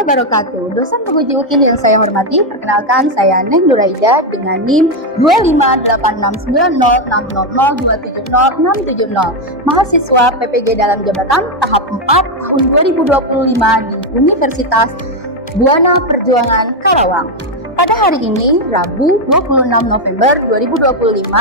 wabarakatuh. Dosen penguji UKIN yang saya hormati, perkenalkan saya Neng Nuraida dengan NIM 258690600270670, mahasiswa PPG dalam jabatan tahap 4 tahun 2025 di Universitas Buana Perjuangan Karawang. Pada hari ini, Rabu 26 November 2025,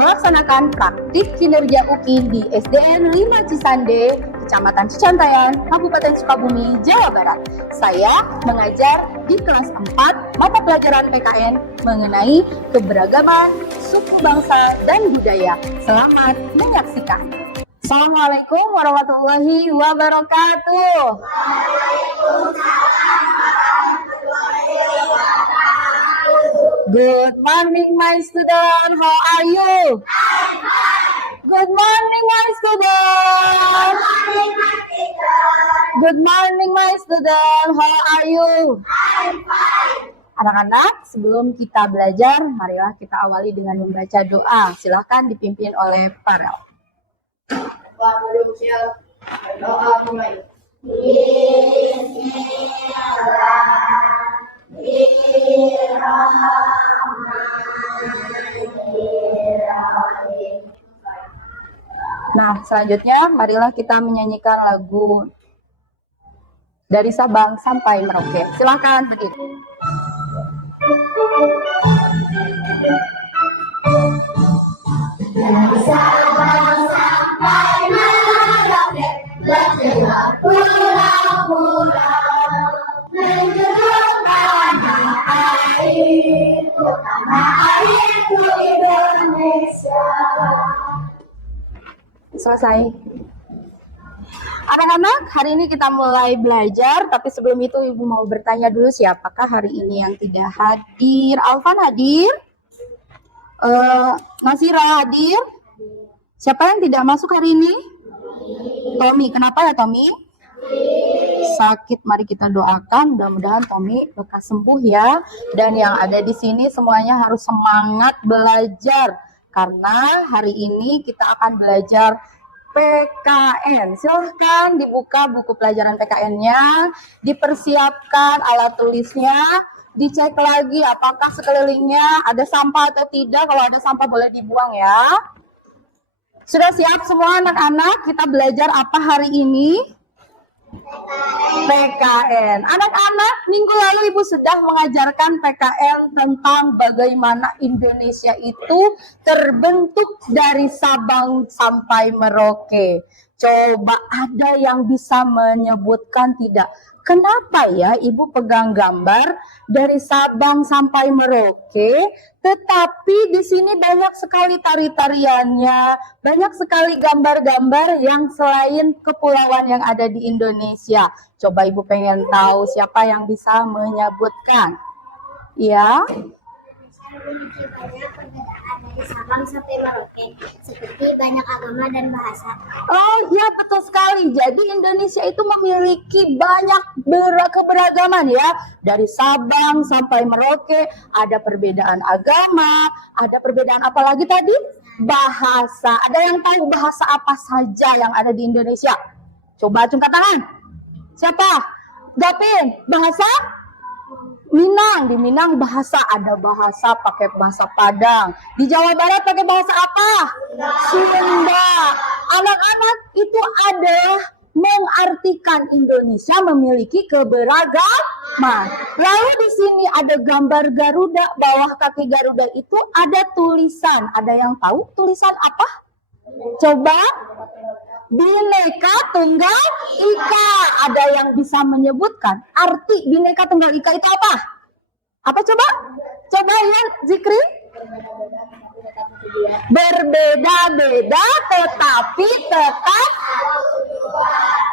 melaksanakan praktik kinerja UKIN di SDN 5 Cisande, Kecamatan Cicantayan, Kabupaten Sukabumi, Jawa Barat. Saya mengajar di kelas 4 mata pelajaran PKN mengenai keberagaman suku bangsa dan budaya. Selamat menyaksikan. Assalamualaikum warahmatullahi wabarakatuh. Good morning, my student. How are you? Good morning, my student. Good morning, my student. How are you? Anak-anak, sebelum kita belajar, marilah kita awali dengan membaca doa. Silahkan dipimpin oleh Farel. Nah, selanjutnya marilah kita menyanyikan lagu Dari Sabang Sampai Merauke. Silakan berdiri. Dari Sabang sampai Merauke, bergerak pulau-pulau, menjulur tanah airku, tanah airku Indonesia. Selesai. Anak-anak, hari ini kita mulai belajar, tapi sebelum itu Ibu mau bertanya dulu siapakah hari ini yang tidak hadir? Alvan hadir? Nasira hadir? Siapa yang tidak masuk hari ini? Tommy. Kenapa ya Tommy? Sakit. Mari kita doakan, mudah-mudahan Tommy lekas sembuh ya. Dan yang ada di sini semuanya harus semangat belajar. Karena hari ini kita akan belajar PKN. Silahkan dibuka buku pelajaran PKN-nya, dipersiapkan alat tulisnya, dicek lagi apakah sekelilingnya ada sampah atau tidak. Kalau ada sampah boleh dibuang ya. Sudah siap semua anak-anak? Kita belajar apa hari ini? PKN. Anak-anak, minggu lalu Ibu sudah mengajarkan PKN tentang bagaimana Indonesia itu terbentuk dari Sabang sampai Merauke. Coba ada yang bisa menyebutkan tidak? Kenapa ya Ibu pegang gambar dari Sabang sampai Merauke, tetapi di sini banyak sekali tari-tariannya, banyak sekali gambar-gambar yang selain kepulauan yang ada di Indonesia. Coba Ibu pengen tahu siapa yang bisa menyebutkan? Ya. Dari Sabang sampai Merauke, seperti banyak agama dan bahasa. Oh iya, betul sekali. Jadi Indonesia itu memiliki banyak keberagaman ya. Dari Sabang sampai Merauke ada perbedaan agama, ada perbedaan apa lagi tadi? Bahasa. Ada yang tahu bahasa apa saja yang ada di Indonesia? Coba angkat tangan. Siapa? Gapin, bahasa? Minang. Di Minang bahasa, ada bahasa pakai bahasa Padang. Di Jawa Barat pakai bahasa apa? Sunda. Anak-anak, itu adalah mengartikan Indonesia memiliki keberagaman. Lalu di sini ada gambar Garuda, bawah kaki Garuda itu ada tulisan. Ada yang tahu tulisan apa? Coba. Bhinneka Tunggal Ika. Ada yang bisa menyebutkan arti Bhinneka Tunggal Ika itu apa? Apa coba? Coba ya Zikri. Berbeda-beda tetapi tetap.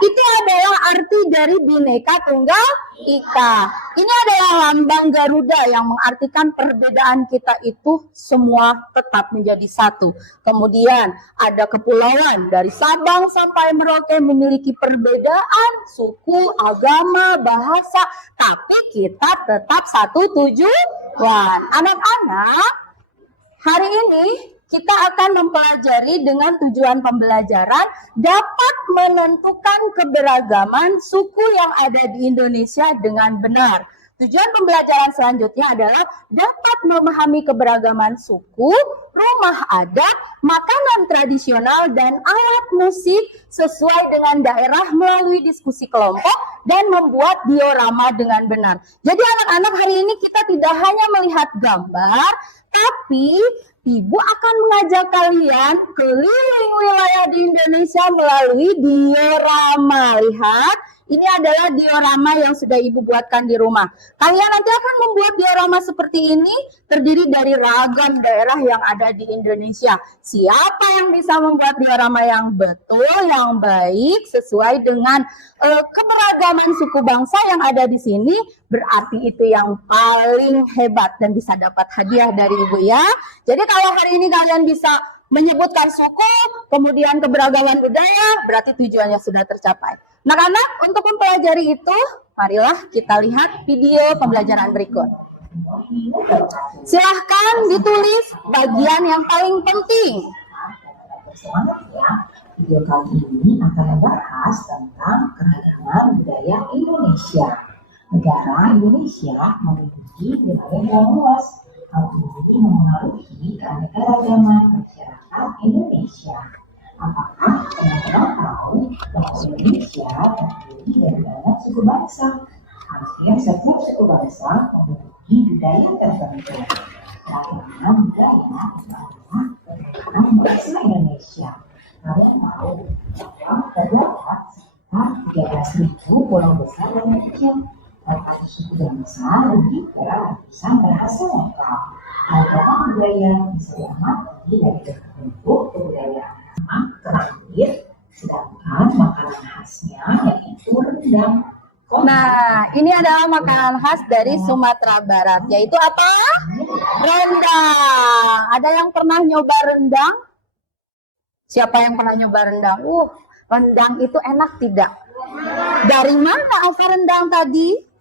Itu adalah arti dari Bhinneka Tunggal Ika. Ini adalah lambang Garuda yang mengartikan perbedaan kita itu semua tetap menjadi satu. Kemudian ada kepulauan dari Sabang sampai Merauke memiliki perbedaan suku, agama, bahasa, tapi kita tetap satu tujuan. Anak-anak, hari ini kita akan mempelajari dengan tujuan pembelajaran dapat menentukan keberagaman suku yang ada di Indonesia dengan benar. Tujuan pembelajaran selanjutnya adalah dapat memahami keberagaman suku, rumah adat, makanan tradisional, dan alat musik sesuai dengan daerah melalui diskusi kelompok dan membuat diorama dengan benar. Jadi anak-anak, hari ini kita tidak hanya melihat gambar, tapi Ibu akan mengajak kalian keliling wilayah di Indonesia melalui diorama. Lihat, ini adalah diorama yang sudah Ibu buatkan di rumah. Kalian nanti akan membuat diorama seperti ini, terdiri dari ragam daerah yang ada di Indonesia. Siapa yang bisa membuat diorama yang betul, yang baik, sesuai dengan keberagaman suku bangsa yang ada di sini, berarti itu yang paling hebat dan bisa dapat hadiah dari Ibu ya. Jadi kalau hari ini kalian bisa menyebutkan suku, kemudian keberagaman budaya, berarti tujuannya sudah tercapai. Anak-anak, untuk mempelajari itu, marilah kita lihat video pembelajaran berikut. Silahkan ditulis bagian yang paling penting. Semangat ya, video kali ini akan membahas tentang keragaman budaya Indonesia. Negara Indonesia memiliki wilayah yang luas. Hal ini mempengaruhi keanekaragaman masyarakat Indonesia. Apakah teman-teman tahu bahwa Indonesia terdiri dari banyak suku bangsa? Hampir setiap suku bangsa memiliki budaya tertentu. Keragaman budaya adalah keragaman bangsa Indonesia. Kalian tahu bahwa terdapat sekitar 13.000 pulau besar dan kecil. Berbagai suku bangsa lebih beratusan bahasa lokal. Keragaman budaya bisa diamati dari bentuk kebudayaan terakhir, sedangkan makanan khasnya yaitu rendang. Nah, ini adalah makanan khas dari Sumatera Barat, yaitu apa? Rendang. Ada yang pernah nyoba rendang? Siapa yang pernah nyoba rendang? Rendang itu enak tidak? Dari mana asal rendang tadi?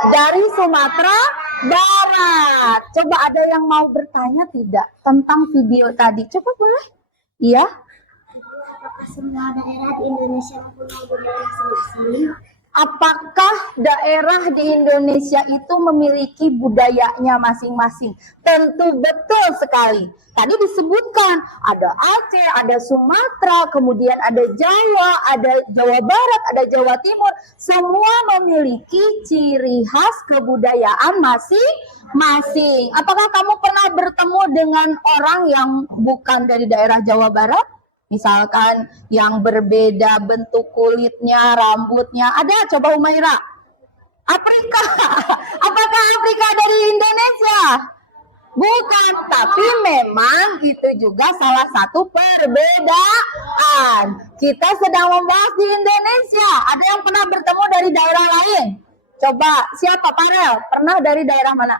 Dari Sumatera Barat. Coba ada yang mau bertanya tidak tentang video tadi? Coba boleh? Iya? Apakah semua daerah di Indonesia mempunyai budaya masing-masing? Apakah daerah di Indonesia itu memiliki budayanya masing-masing? Tentu betul sekali. Tadi disebutkan ada Aceh, ada Sumatera, kemudian ada Jawa, ada Jawa Barat, ada Jawa Timur. Semua memiliki ciri khas kebudayaan masing-masing. Apakah kamu pernah bertemu dengan orang yang bukan dari daerah Jawa Barat? Misalkan yang berbeda bentuk kulitnya, rambutnya. Ada, coba Humaira. Afrika. Apakah Afrika dari Indonesia? Bukan, tapi memang itu juga salah satu perbedaan. Kita sedang membahas di Indonesia. Ada yang pernah bertemu dari daerah lain? Coba, siapa? Parel, pernah dari daerah mana?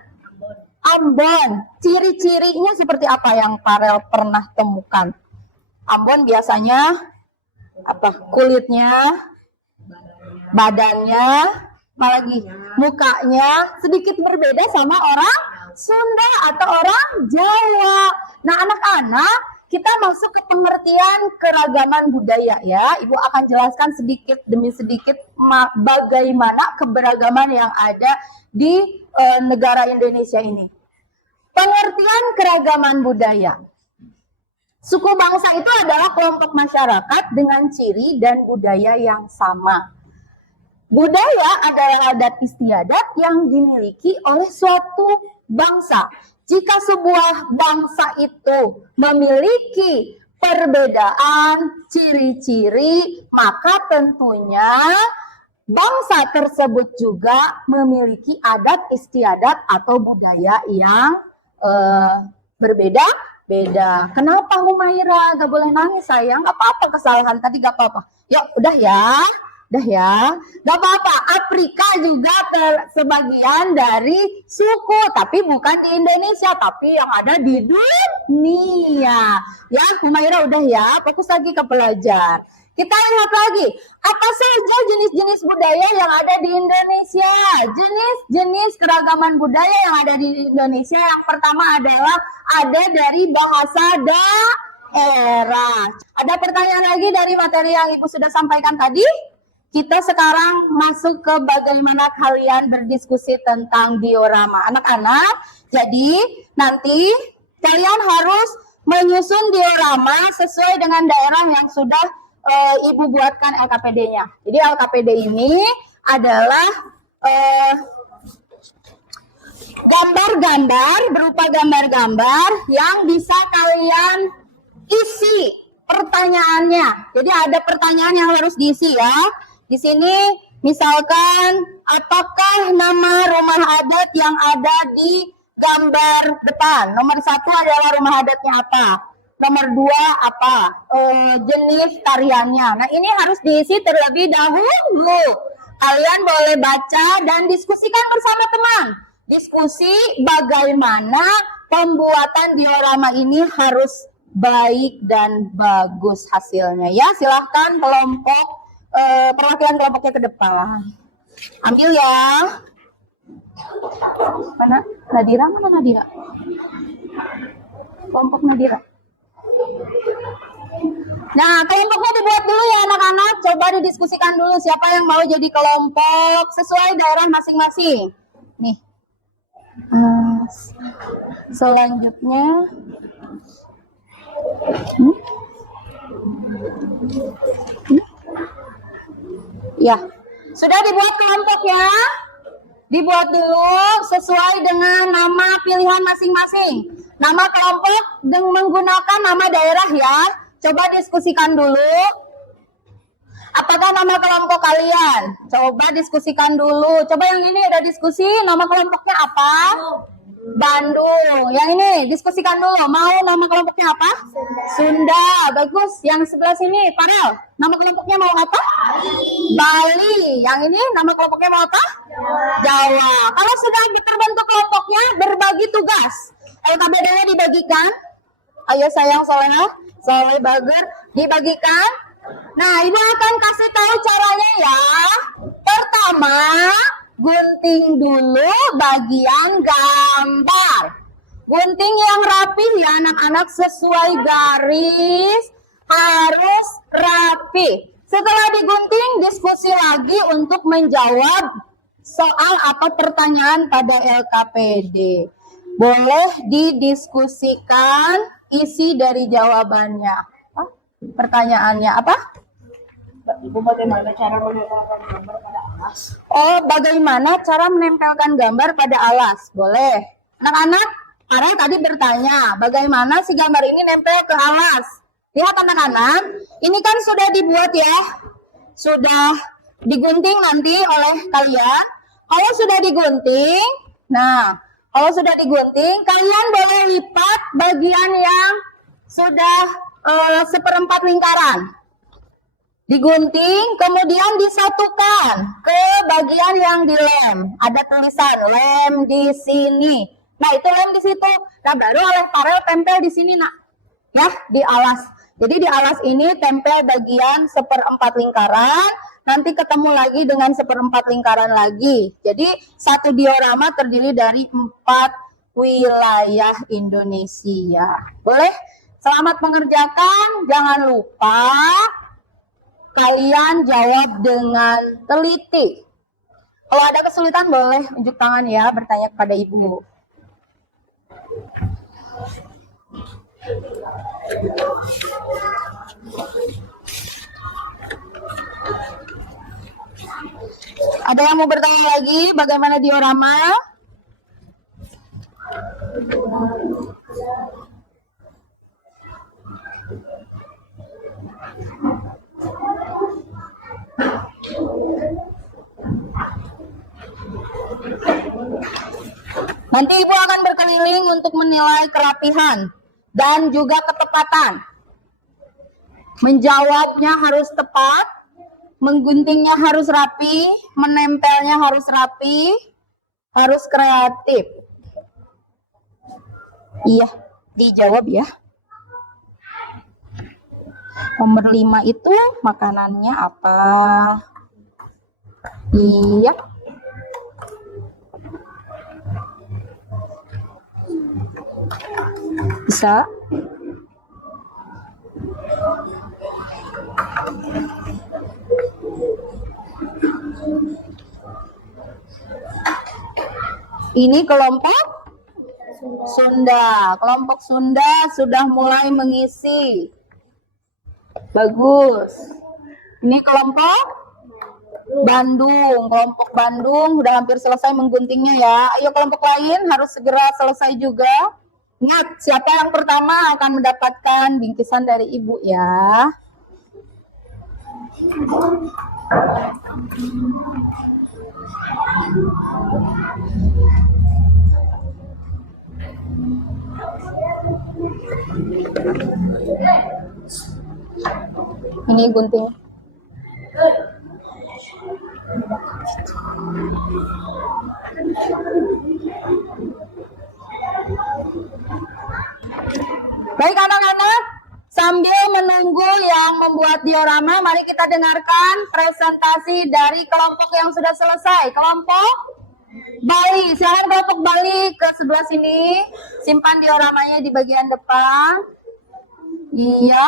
Ambon. Ciri-cirinya seperti apa yang Parel pernah temukan? Ambon biasanya apa? Kulitnya, badannya, apalagi mukanya sedikit berbeda sama orang Sunda atau orang Jawa. Nah, anak-anak, kita masuk ke pengertian keragaman budaya ya. Ibu akan jelaskan sedikit demi sedikit bagaimana keberagaman yang ada di negara Indonesia ini. Pengertian keragaman budaya. Suku bangsa itu adalah kelompok masyarakat dengan ciri dan budaya yang sama. Budaya adalah adat istiadat yang dimiliki oleh suatu bangsa. Jika sebuah bangsa itu memiliki perbedaan, ciri-ciri, maka tentunya bangsa tersebut juga memiliki adat istiadat atau budaya yang berbeda-beda. Kenapa Humaira? Gak boleh nangis sayang. Gak apa-apa kesalahan tadi, gak apa-apa. Yuk, udah ya. Gak apa-apa. Afrika juga sebagian dari suku, tapi bukan di Indonesia, tapi yang ada di dunia. Ya, Humaira udah ya. Fokus lagi ke pelajar. Kita lihat lagi, apa saja jenis-jenis budaya yang ada di Indonesia? Jenis-jenis keragaman budaya yang ada di Indonesia yang pertama adalah ada dari bahasa daerah. Ada pertanyaan lagi dari materi yang Ibu sudah sampaikan tadi? Kita sekarang masuk ke bagaimana kalian berdiskusi tentang diorama. Anak-anak, jadi nanti kalian harus menyusun diorama sesuai dengan daerah yang sudah Ibu buatkan LKPD-nya. Jadi LKPD ini adalah gambar-gambar, berupa gambar-gambar yang bisa kalian isi pertanyaannya. Jadi ada pertanyaan yang harus diisi ya. Di sini misalkan apakah nama rumah adat yang ada di gambar depan? Nomor 1 adalah rumah adatnya apa? Nomor 2 apa? Jenis tariannya. Nah ini harus diisi terlebih dahulu. Kalian boleh baca dan diskusikan bersama teman. Diskusi bagaimana pembuatan diorama ini harus baik dan bagus hasilnya ya. Silahkan kelompok perwakilan kelompoknya ke depan. Ambil ya. Mana Nadira? Kelompok Nadira. Nah, kelompoknya dibuat dulu ya anak-anak. Coba didiskusikan dulu siapa yang mau jadi kelompok sesuai daerah masing-masing. Nih. Selanjutnya. Ya, sudah dibuat kelompok ya. Dibuat dulu sesuai dengan nama pilihan masing-masing. Nama kelompok dengan menggunakan nama daerah ya. Coba diskusikan dulu. Apakah nama kelompok kalian? Coba diskusikan dulu. Coba yang ini ada diskusi, nama kelompoknya apa? Bandung. Yang ini diskusikan dulu. Mau nama kelompoknya apa? Sunda. Bagus. Yang sebelah sini, Farel. Nama kelompoknya mau apa? Bali. Yang ini nama kelompoknya mau apa? Jawa. Kalau sudah terbentuk kelompoknya, berbagi tugas. LKPD-nya dibagikan. Ayo sayang Soleh Bager, dibagikan. Nah, ini akan kasih tahu caranya ya. Pertama, gunting dulu bagian gambar. Gunting yang rapi ya anak-anak, sesuai garis, harus rapi. Setelah digunting, diskusi lagi untuk menjawab soal atau pertanyaan pada LKPD. Boleh didiskusikan isi dari jawabannya. Pertanyaannya apa? Ibu, bagaimana cara menempelkan gambar pada alas? Oh, bagaimana cara menempelkan gambar pada alas? Boleh. Anak-anak, Farel tadi bertanya, bagaimana si gambar ini nempel ke alas? Lihat anak-anak, ini kan sudah dibuat ya. Sudah digunting nanti oleh kalian. Kalau sudah digunting, kalian boleh lipat bagian yang sudah seperempat lingkaran. Digunting, kemudian disatukan ke bagian yang dilem. Ada tulisan lem di sini. Nah, itu lem di situ. Nah, baru oleh Farel tempel di sini, nak. Ya, di alas. Jadi di alas ini tempel bagian seperempat lingkaran. Nanti ketemu lagi dengan seperempat lingkaran lagi. Jadi satu diorama terdiri dari 4 wilayah Indonesia. Boleh? Selamat mengerjakan. Jangan lupa kalian jawab dengan teliti. Kalau ada kesulitan boleh unjuk tangan ya, bertanya kepada ibu. Ada yang mau bertanya lagi bagaimana diorama? Nanti ibu akan berkeliling untuk menilai kerapihan dan juga ketepatan. Menjawabnya harus tepat, mengguntingnya harus rapi, menempelnya harus rapi, harus kreatif. Iya, dijawab ya. Nomor 5 itu makanannya apa? Iya. Bisa? Ini kelompok Sunda. Kelompok Sunda sudah mulai mengisi. Bagus. Ini kelompok Bandung. Kelompok Bandung sudah hampir selesai mengguntingnya ya. Ayo kelompok lain harus segera selesai juga. Ingat, siapa yang pertama akan mendapatkan bingkisan dari ibu ya. Ini gunting. Baik anak-anak, sambil menunggu yang membuat diorama, mari kita dengarkan presentasi dari kelompok yang sudah selesai. Kelompok Bali, silahkan kelompok Bali ke sebelah sini. Simpan dioramanya di bagian depan. Iya.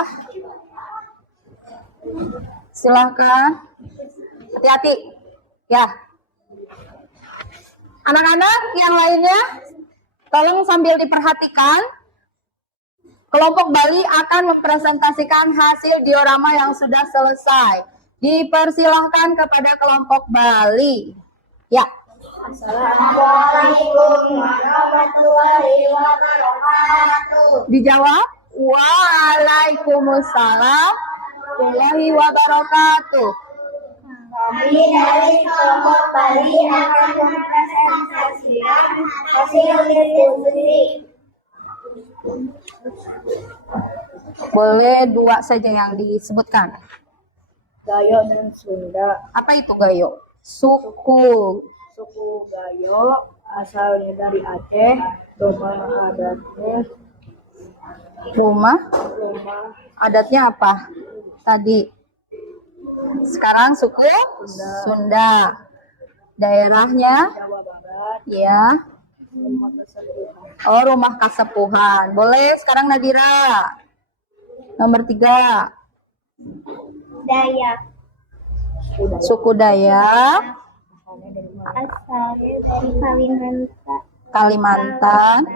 Silahkan. Hati-hati. Ya. Anak-anak yang lainnya, tolong sambil diperhatikan. Kelompok Bali akan mempresentasikan hasil diorama yang sudah selesai. Dipersilahkan kepada kelompok Bali. Ya. Assalamualaikum warahmatullahi wabarakatuh. Dijawab. Waalaikumsalam warahmatullahi wabarakatuh. Kami dari kelompok Bali akan mempresentasikan hasil diskusi. Boleh 2 saja yang disebutkan. Gayo dan Sunda. Apa itu Gayo? Suku. Suku Gayo asalnya dari Aceh. Rumah adatnya Rumah rumah adatnya apa? Tadi. Sekarang suku Sunda. Daerahnya Jawa Barat. ya. Rumah kesepuhan. Oh, rumah kasepuhan. Boleh sekarang Nadira. Nomor 3. Dayak Suku Dayak asal dari Kalimantan. Kalimantan.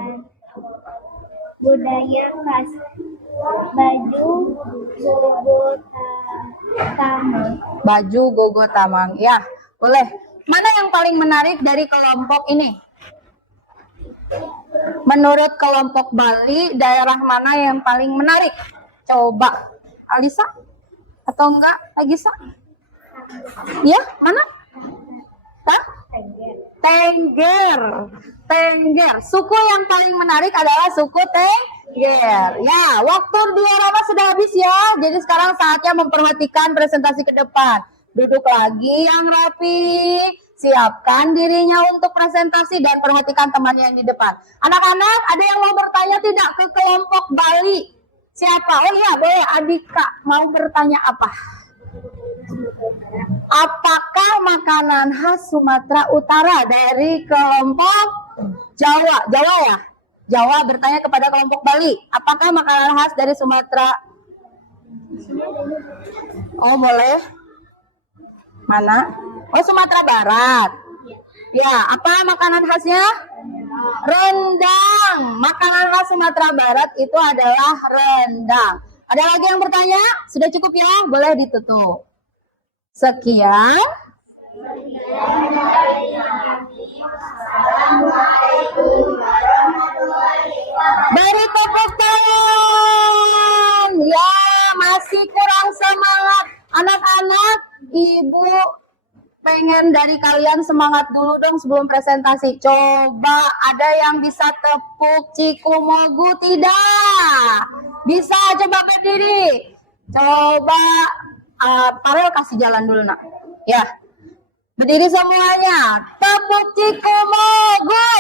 Budaya khas baju Tamang. Baju Gogo Tamang. Ya, boleh. Mana yang paling menarik dari kelompok ini? Menurut kelompok Bali, daerah mana yang paling menarik? Coba. Alisa? Atau enggak? Agisa? Ya, mana? Hah? Tengger. Tengger. Suku yang paling menarik adalah suku Tengger. Ya, waktu diorama sudah habis ya. Jadi sekarang saatnya memperhatikan presentasi ke depan. Duduk lagi yang rapi. Siapkan dirinya untuk presentasi dan perhatikan temannya yang di depan. Anak-anak, ada yang mau bertanya tidak ke kelompok Bali? Siapa? Oh iya, boleh. Adika mau bertanya apa? Apakah makanan khas Sumatera Utara dari kelompok Jawa? Jawa ya? Jawa bertanya kepada kelompok Bali. Apakah makanan khas dari Sumatera? Oh, boleh. Mana? Oh, Sumatera Barat. Ya, apa makanan khasnya? Rendang. Makanan khas Sumatera Barat itu adalah rendang. Ada lagi yang bertanya? Sudah cukup ya? Boleh ditutup. Sekian. Beri tepuk tangan. Ya, masih kurang semangat. Anak-anak, ibu pengen dari kalian semangat dulu dong sebelum presentasi. Coba ada yang bisa tepuk Cikumogu tidak? Bisa, coba berdiri. Coba Farel kasih jalan dulu nak. Ya, berdiri semuanya. Tepuk Cikumogu.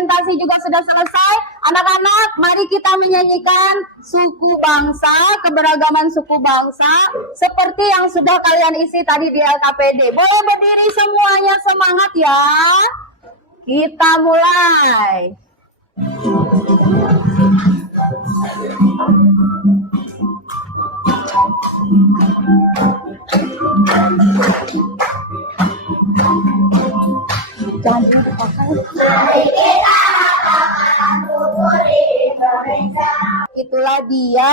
presentasi juga sudah selesai. Anak-anak, mari kita menyanyikan suku bangsa, keberagaman suku bangsa, seperti yang sudah kalian isi tadi di LKPD. Boleh berdiri semuanya, semangat ya. Kita mulai. Jangan dipakai. Itulah dia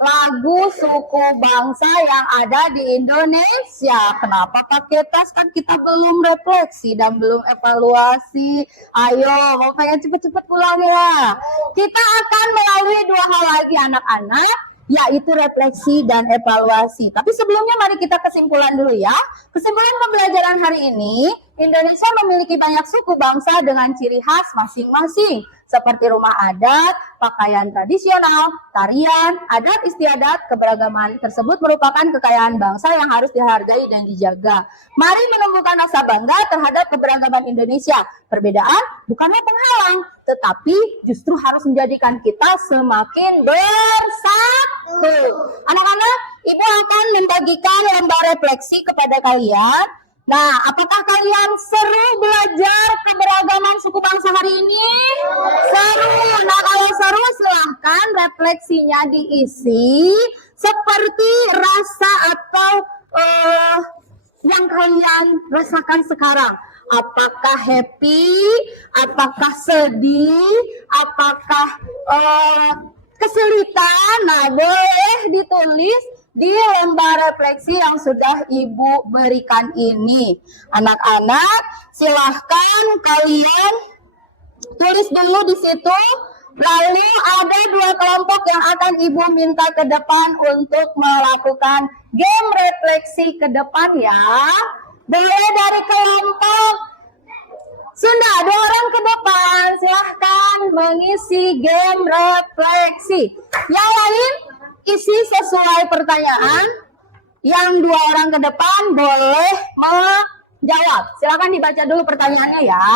lagu suku bangsa yang ada di Indonesia. Kenapa pakai tas? Kan kita belum refleksi dan belum evaluasi. Ayo, mau pengen cepet-cepet pulang ya. Kita akan melalui dua hal lagi anak-anak, yaitu refleksi dan evaluasi. Tapi sebelumnya mari kita kesimpulan dulu ya. Kesimpulan pembelajaran hari ini, Indonesia memiliki banyak suku bangsa dengan ciri khas masing-masing, seperti rumah adat, pakaian tradisional, tarian, adat istiadat. Keberagaman tersebut merupakan kekayaan bangsa yang harus dihargai dan dijaga. Mari menumbuhkan rasa bangga terhadap keberagaman Indonesia. Perbedaan bukanlah penghalang, tetapi justru harus menjadikan kita semakin bersatu. Anak-anak, Ibu akan membagikan lembar refleksi kepada kalian. Nah, apakah kalian seru belajar keberagaman suku bangsa hari ini? Seru. Nah, kalau seru silahkan refleksinya diisi seperti rasa atau yang kalian rasakan sekarang. Apakah happy? Apakah sedih? Apakah kesulitan? Nah, boleh ditulis di lembar refleksi yang sudah Ibu berikan ini. Anak-anak, silahkan kalian tulis dulu di situ. Lalu ada dua kelompok yang akan Ibu minta ke depan untuk melakukan game refleksi ke depan ya. Boleh dari kelompok Sunda, 2 orang ke depan. Silahkan mengisi game refleksi. Yang lain isi sesuai pertanyaan. Yang 2 orang ke depan boleh menjawab. Silakan dibaca dulu pertanyaannya ya.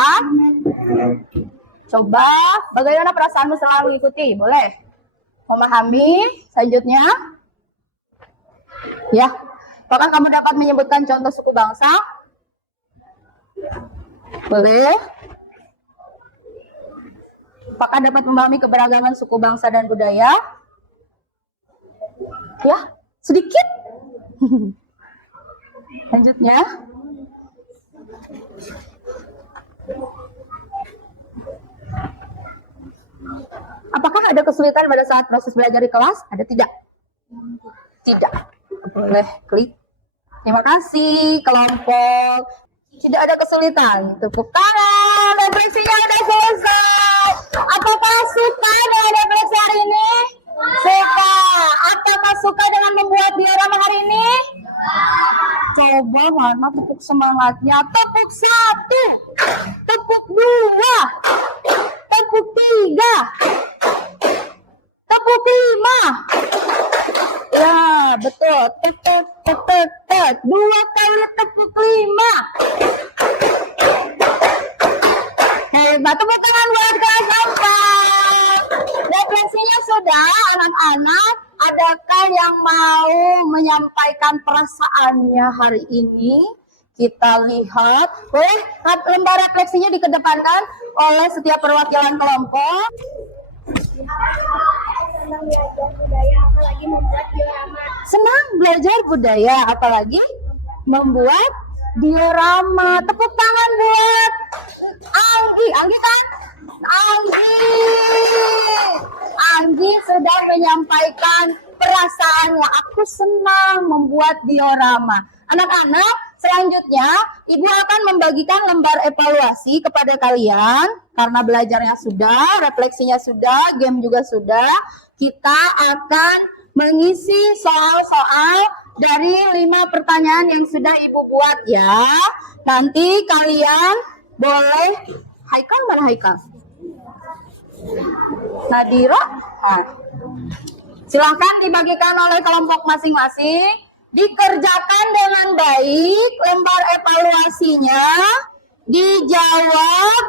Coba, bagaimana perasaanmu setelah mengikuti? Boleh memahami selanjutnya? Ya, apakah kamu dapat menyebutkan contoh suku bangsa? Boleh. Apakah dapat memahami keberagaman suku bangsa dan budaya? Ya, sedikit. Lanjutnya. Apakah ada kesulitan pada saat proses belajar di kelas? Ada tidak? Tidak. Boleh klik. Terima kasih kelompok. Tidak ada kesulitan. Tepuk tangan. Refleksinya sudah selesai. Apakah suka dengan refleksi hari ini? Suka. Apakah suka dengan membuat diorama hari ini? Coba mana tepuk semangatnya. Tepuk 1. Tepuk 2. Tepuk 3. Tepuk 5. Ya, betul. Tepuk. 2 kali tepuk 5. Hebat. Tepuk tangan buat kelas 4. Refleksinya sudah, anak-anak. Adakah yang mau menyampaikan perasaannya hari ini? Kita lihat. Boleh lembar refleksinya dikedepankan oleh setiap perwakilan kelompok. Senang belajar budaya, apalagi membuat diorama. Senang belajar budaya, apalagi membuat diorama. Tepuk tangan buat Anggi. Anggi kan? Anggi sudah menyampaikan perasaannya. Aku senang membuat diorama. Anak-anak, selanjutnya Ibu akan membagikan lembar evaluasi kepada kalian. Karena belajarnya sudah, refleksinya sudah, game juga sudah. Kita akan mengisi soal-soal dari 5 pertanyaan yang sudah Ibu buat ya. Nanti kalian boleh, Haikal mana Haikal? Nadira? Nah. Silahkan dibagikan oleh kelompok masing-masing. Dikerjakan dengan baik lembar evaluasinya. Dijawab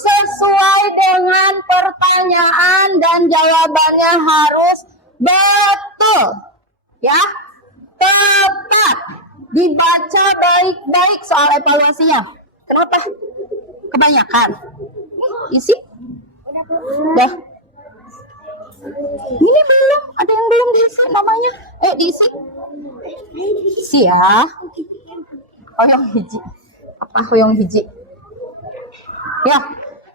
sesuai dengan pertanyaan dan jawabannya harus betul. Ya, tepat. Dibaca baik-baik soal evaluasinya. Kenapa? Kebanyakan. Isi? Udah. Ini belum, ada yang belum diisi namanya. Diisi. Isi ya. Hoyong hiji. Apa hoyong hiji? Ya,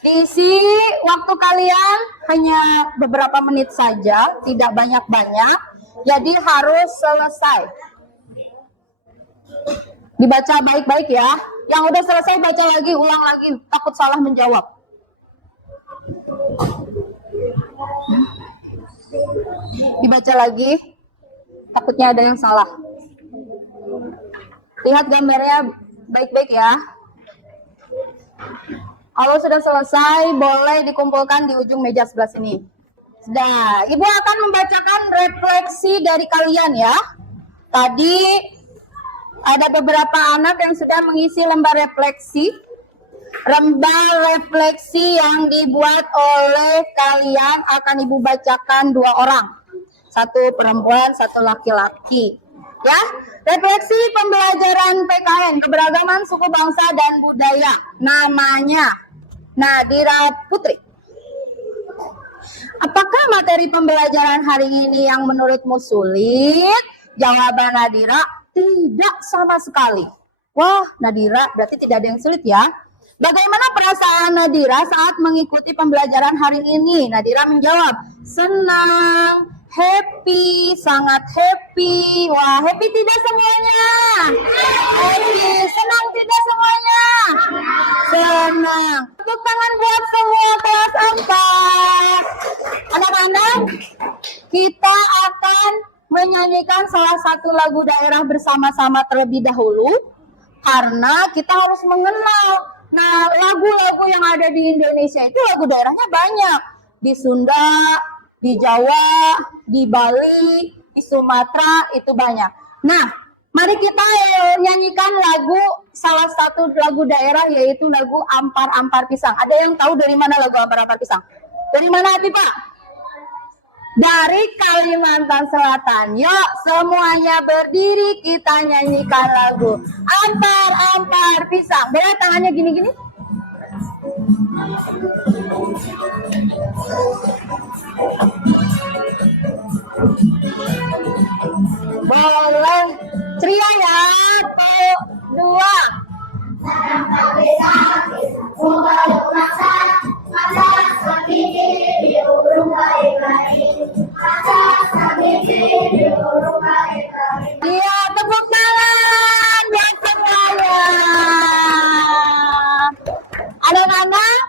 diisi waktu kalian hanya beberapa menit saja, tidak banyak-banyak. Jadi harus selesai. Dibaca baik-baik ya. Yang udah selesai baca lagi, ulang lagi, takut salah menjawab. Dibaca lagi, takutnya ada yang salah. Lihat gambarnya baik-baik ya. Kalau sudah selesai, boleh dikumpulkan di ujung meja sebelah sini. Sudah, Ibu akan membacakan refleksi dari kalian ya. Tadi ada beberapa anak yang sudah mengisi lembar refleksi. Lembar refleksi yang dibuat oleh kalian akan Ibu bacakan 2 orang. 1 perempuan, 1 laki-laki. Ya, refleksi pembelajaran PKN, keberagaman suku bangsa dan budaya. Namanya Nadira Putri. Apakah materi pembelajaran hari ini yang menurutmu sulit? Jawaban Nadira, tidak sama sekali. Wah, Nadira, berarti tidak ada yang sulit ya. Bagaimana perasaan Nadira saat mengikuti pembelajaran hari ini? Nadira menjawab, senang, happy, sangat happy. Wah, happy tidak semuanya? Happy, senang tidak semuanya? Senang. Tepuk tangan buat semua kelas 4. Anak-anak, kita akan menyanyikan salah satu lagu daerah bersama-sama terlebih dahulu. Karena kita harus mengenal. Nah, lagu-lagu yang ada di Indonesia itu lagu daerahnya banyak. Di Sunda, di Jawa, di Bali, di Sumatera, itu banyak. Nah, mari kita nyanyikan salah satu lagu daerah, yaitu lagu Ampar-Ampar Pisang. Ada yang tahu dari mana lagu Ampar-Ampar Pisang? Dari mana hati Pak? Dari Kalimantan Selatan. Yuk, semuanya berdiri, kita nyanyikan lagu Ampar-Ampar Pisang. Boleh tangannya gini-gini? Boleh. Ceria ya. 1, 2. Iya, tepuk tangan buat semuanya. Anak-anak,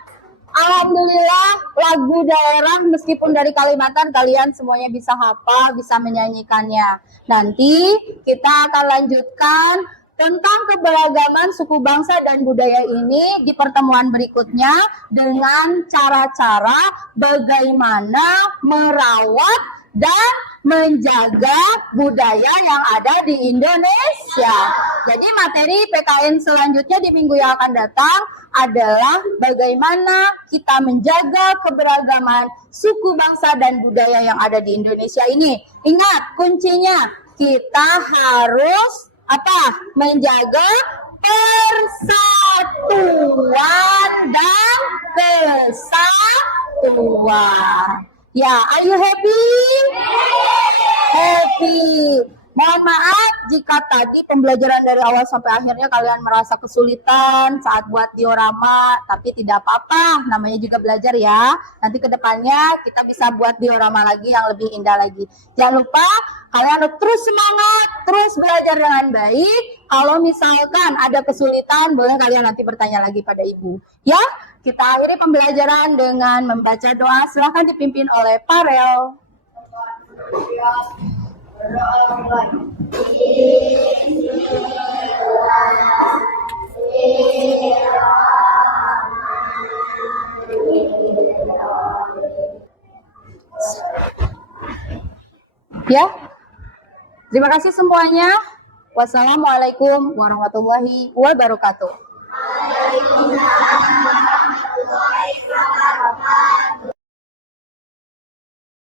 alhamdulillah lagu daerah meskipun dari Kalimantan kalian semuanya bisa hafal, bisa menyanyikannya. Nanti kita akan lanjutkan tentang keberagaman suku bangsa dan budaya ini di pertemuan berikutnya dengan cara-cara bagaimana merawat dan menjaga budaya yang ada di Indonesia. Jadi materi PKN selanjutnya di minggu yang akan datang adalah bagaimana kita menjaga keberagaman suku bangsa dan budaya yang ada di Indonesia ini. Ingat kuncinya, kita harus menjaga persatuan dan kesatuan. Ya, are you happy? Happy. Mohon maaf jika tadi pembelajaran dari awal sampai akhirnya kalian merasa kesulitan saat buat diorama, tapi tidak apa-apa, namanya juga belajar ya. Nanti ke depannya kita bisa buat diorama lagi yang lebih indah lagi. Jangan lupa kalian terus semangat, terus belajar dengan baik. Kalau misalkan ada kesulitan, boleh kalian nanti bertanya lagi pada ibu. Ya, kita akhiri pembelajaran dengan membaca doa. Silahkan dipimpin oleh Farel. Ya, terima kasih semuanya. Wassalamualaikum warahmatullahi wabarakatuh. wabarakatuh.